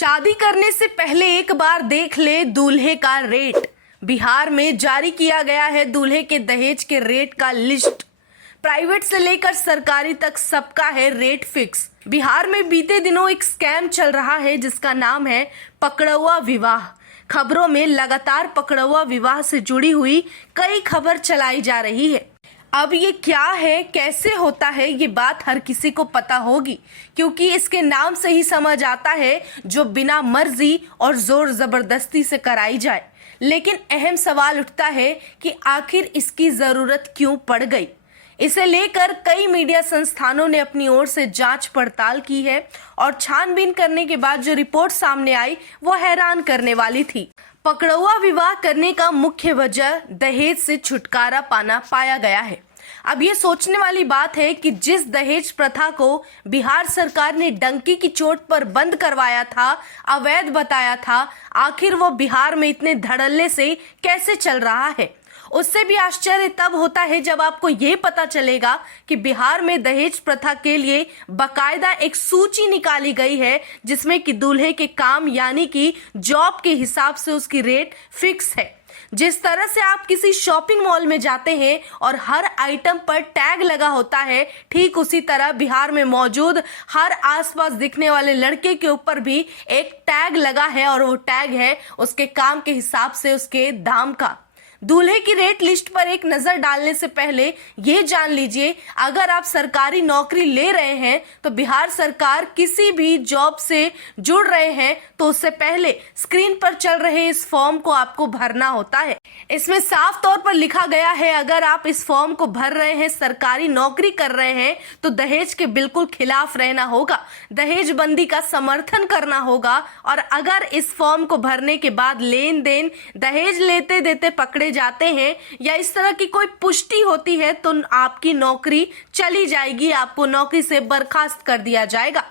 शादी करने से पहले एक बार देख ले दूल्हे का रेट। बिहार में जारी किया गया है दूल्हे के दहेज के रेट का लिस्ट। प्राइवेट से लेकर सरकारी तक सबका है रेट फिक्स। बिहार में बीते दिनों एक स्कैम चल रहा है जिसका नाम है पकड़ौआ विवाह। खबरों में लगातार पकड़ौआ विवाह से जुड़ी हुई कई खबर चलाई जा रही है। अब ये क्या है, कैसे होता है, ये बात हर किसी को पता होगी क्योंकि इसके नाम से ही समझ आता है जो बिना मर्जी और जोर जबरदस्ती से कराई जाए। लेकिन अहम सवाल उठता है कि आखिर इसकी जरूरत क्यों पड़ गई। इसे लेकर कई मीडिया संस्थानों ने अपनी ओर से जांच पड़ताल की है और छानबीन करने के बाद जो रिपोर्ट सामने आई वो हैरान करने वाली थी। पकड़ौआ विवाह करने का मुख्य वजह दहेज से छुटकारा पाना पाया गया है। अब ये सोचने वाली बात है कि जिस दहेज प्रथा को बिहार सरकार ने डंकी की चोट पर बंद करवाया था, अवैध बताया था, आखिर वो बिहार में इतने धड़ल्ले से कैसे चल रहा है। उससे भी आश्चर्य तब होता है जब आपको ये पता चलेगा कि बिहार में दहेज प्रथा के लिए बकायदा एक सूची निकाली गई है जिसमें कि दूल्हे के काम यानी कि जॉब के हिसाब से उसकी रेट फिक्स है। जिस तरह से आप किसी शॉपिंग मॉल में जाते हैं और हर आइटम पर टैग लगा होता है, ठीक उसी तरह बिहार में मौजूद हर आसपास दिखने वाले लड़के के ऊपर भी एक टैग लगा है और वो टैग है उसके काम के हिसाब से उसके दाम का। दूल्हे की रेट लिस्ट पर एक नजर डालने से पहले ये जान लीजिए, अगर आप सरकारी नौकरी ले रहे हैं तो बिहार सरकार किसी भी जॉब से जुड़ रहे हैं तो उससे पहले स्क्रीन पर चल रहे इस फॉर्म को आपको भरना होता है। इसमें साफ तौर पर लिखा गया है अगर आप इस फॉर्म को भर रहे हैं, सरकारी नौकरी कर रहे हैं तो दहेज के बिल्कुल खिलाफ रहना होगा, दहेज बंदी का समर्थन करना होगा और अगर इस फॉर्म को भरने के बाद लेन देन दहेज लेते देते पकड़े जाते हैं या इस तरह की कोई पुष्टि होती है तो आपकी नौकरी चली जाएगी, आपको नौकरी से बर्खास्त कर दिया जाएगा।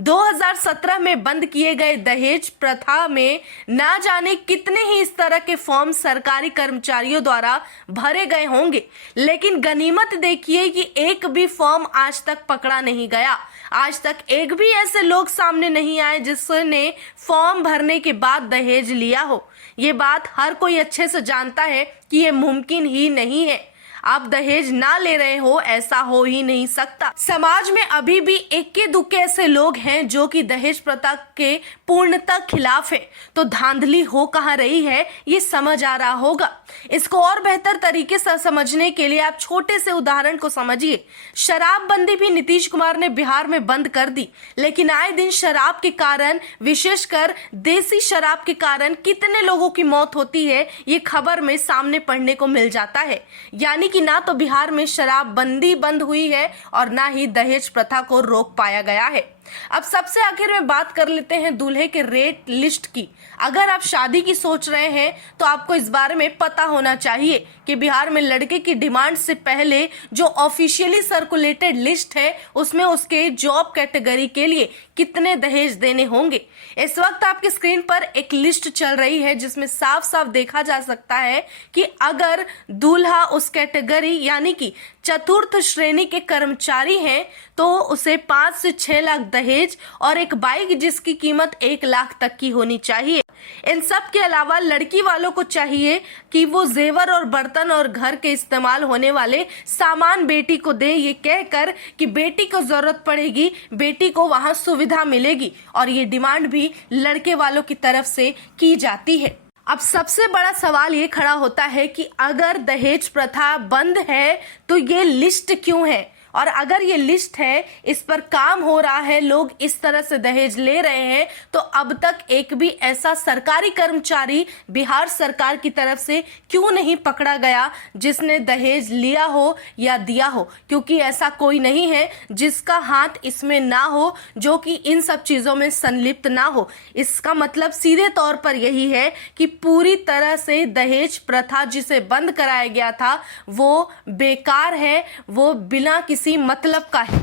2017 में बंद किए गए दहेज प्रथा में ना जाने कितने ही इस तरह के फॉर्म सरकारी कर्मचारियों द्वारा भरे गए होंगे, लेकिन गनीमत देखिए कि एक भी फॉर्म आज तक पकड़ा नहीं गया। आज तक एक भी ऐसे लोग सामने नहीं आए जिसने फॉर्म भरने के बाद दहेज लिया हो। ये बात हर कोई अच्छे से जानता है कि ये मुमकिन ही नहीं है। आप दहेज ना ले रहे हो ऐसा हो ही नहीं सकता। समाज में अभी भी इक्के दुक्के ऐसे लोग हैं जो कि दहेज प्रथा के पूर्णतः खिलाफ है। तो धांधली हो कहाँ रही है ये समझ आ रहा होगा। इसको और बेहतर तरीके से समझने के लिए आप छोटे से उदाहरण को समझिए। शराबबंदी भी नीतीश कुमार ने बिहार में बंद कर दी, लेकिन आए दिन शराब के कारण, विशेषकर देसी शराब के कारण कितने लोगों की मौत होती है ये खबर में सामने पढ़ने को मिल जाता है। यानी कि ना तो बिहार में शराबबंदी बंद हुई है और ना ही दहेज प्रथा को रोक पाया गया है। अब सबसे आखिर में बात कर लेते हैं दूल्हे के रेट लिस्ट की। अगर आप शादी की सोच रहे हैं तो आपको इस बारे में पता होना चाहिए कि बिहार में लड़के की डिमांड से पहले जो ऑफिशियली सर्कुलेटेड लिस्ट है उसमें उसके जॉब कैटेगरी के लिए कितने दहेज देने होंगे। इस वक्त आपकी स्क्रीन पर एक लिस्ट चल रही है जिसमें साफ साफ देखा जा सकता है कि अगर दूल्हा उस कैटेगरी यानी कि चतुर्थ श्रेणी के कर्मचारी हैं तो उसे 5 से 6 लाख दहेज और एक बाइक जिसकी कीमत 1 लाख तक की होनी चाहिए। इन सब के अलावा लड़की वालों को चाहिए कि वो जेवर और बर्तन और घर के इस्तेमाल होने वाले सामान बेटी को दे, ये कहकर कि बेटी को जरूरत पड़ेगी, बेटी को वहां सुविधा मिलेगी और ये डिमांड भी लड़के वालों की तरफ से की जाती है। अब सबसे बड़ा सवाल ये खड़ा होता है कि अगर दहेज प्रथा बंद है तो ये लिस्ट क्यों है, और अगर ये लिस्ट है, इस पर काम हो रहा है, लोग इस तरह से दहेज ले रहे हैं, तो अब तक एक भी ऐसा सरकारी कर्मचारी बिहार सरकार की तरफ से क्यों नहीं पकड़ा गया जिसने दहेज लिया हो या दिया हो। क्योंकि ऐसा कोई नहीं है जिसका हाथ इसमें ना हो, जो कि इन सब चीजों में संलिप्त ना हो। इसका मतलब सीधे तौर पर यही है कि पूरी तरह से दहेज प्रथा जिसे बंद कराया गया था वो बेकार है, वो बिना किसी मतलब का है।